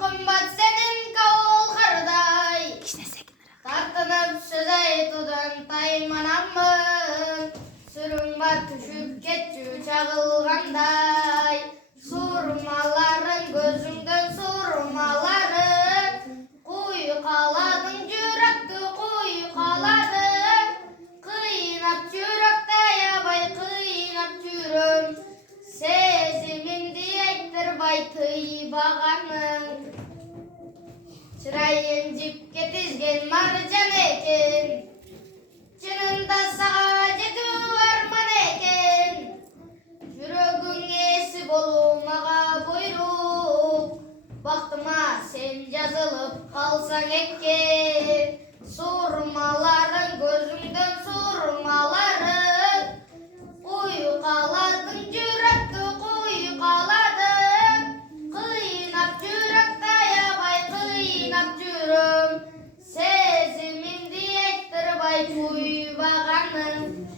kımbat senin kavul karday. Tartınıp söz aytudan taymanamın. Sürünba düşüp ketçü çağılganday. Surmaların gözünden surmaların. Kuy kaladın cürekti kuy kaladın. Kıynap cürekte yabay kıynap cürüm. Sezimin diyektir baytı bağanın. Çırayın cip ketizgen marcan eken. Çınında sağacı varman eken. Yüreğin esi bolmağa buyruk. Baktıma sen yazılıp kalsan ekken. Surmaların gözünden surmaların. Kuyu kaladın cürekti kuyu kaladın. Kıynap cürekte yabay kıynap cürüm. Sezimin diyektir bay kuyu bağanın.